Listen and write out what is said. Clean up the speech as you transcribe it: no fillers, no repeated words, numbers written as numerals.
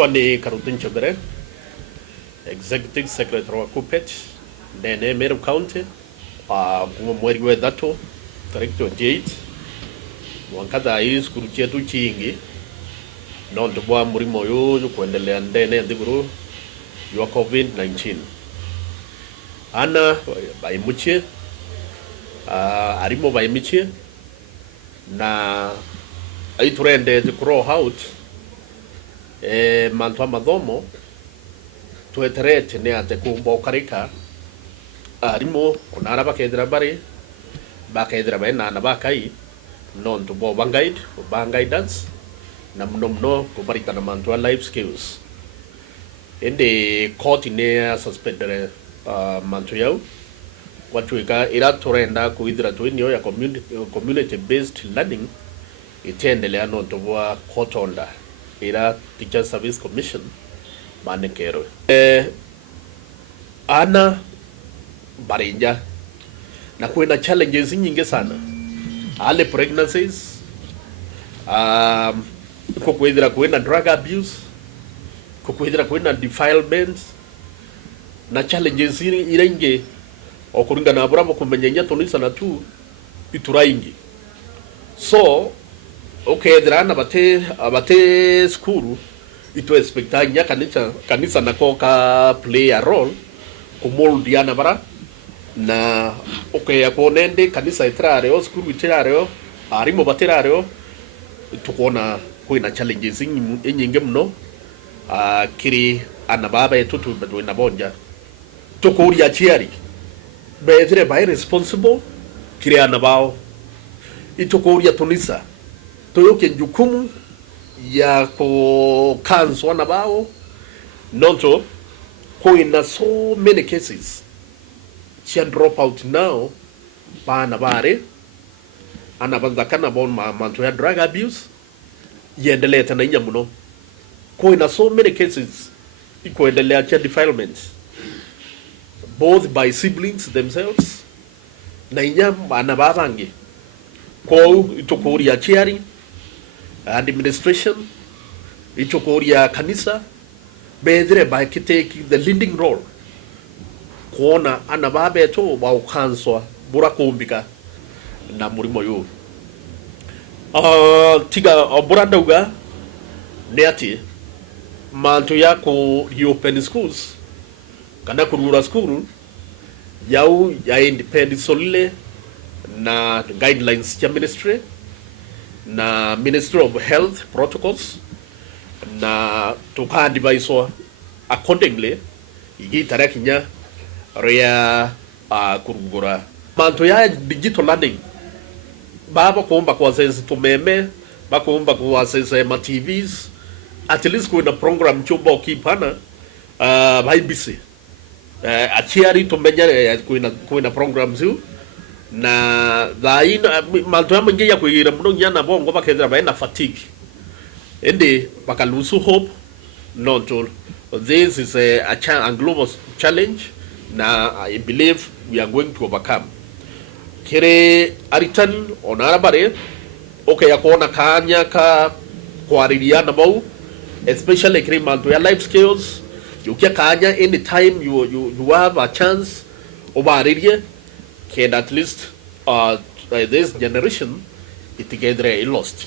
Naitwa ni Karuti Nchebere, Executive Secretary wa Kuppet, ndene Meru County, mweri wa ithatu, tariki 28, mwankatha hii skuru chetu chingi, nontu bwa murimo uyu kuendelea ndene nthiguru ywa COVID-19. Ana baimuchie, arimo baimichie, na aiturende zikuro out, mantua mathomo, tweterete ni ate kumbokarika, arimo onara bakethira bari, bakethira bena na bakai, nontu bo guidance, na mno kubaritana mantua life skills. Ende court ne suspendere mantu yau watuika ira turenda kuithira twinio ya community based learning itendelea nontu bwa court order ira Teacher Service Commission manekero ana barinja na kuena challenges nyingi sana ale pregnancies kukwithira kuena drug abuse, kukwithira kuena defilements na challenges irenge okuringana aburamo kumenyenya tonisa na tu ituraingi. So ukethira na bate skuru ito expectanya kanisa nako ka play a role kumoldiana bara na ya konende kanisa itrareo skuru itrareo arimo baterareo tukona kuina challenges nyingi mno kiri anababa etutu bedwena bonja tukuria chiari bethire by responsible kiri anabao itukuria tunisa toyoke jukumu ya ko kanso anabao nonto kuina so many cases chia drop out now pa anabare anabanza kana bon manto ya drug abuse yendelea tena inya muno kuina so many cases ikuendelea chia defilements both by siblings themselves na inya anababangi ko itukuria chiari administration itukuria kanisa bedre by taking the leading role kuona anababe to ba ukanswa bura kumbika na murimo yu tiga oburandauga neati mantu ya ku open schools kana kurura school yau ya independent solile na guidelines ya ministry na Ministry of Health protocols na tukadivaiso accordingly igitara kinya ria kurugura mantu ya digital learning baba kuomba kwa sasa tumeme bakuomba kwa sasa ma TVs at least kuna program chumba ukipana baibisi achiari tumenya kuna programs yu na dhaina mantu ya mwingi ya kuigira muno nyana bongo bakethira baina fatigue ende bakalusu hope not all. This is a global challenge na I believe we are going to overcome. Kere aritan onarabare ya kuona kanya ka kwaririana bau especially kere mantu ya life skills yukia kanya anytime you have a chance obaririe can at least this generation it together lost.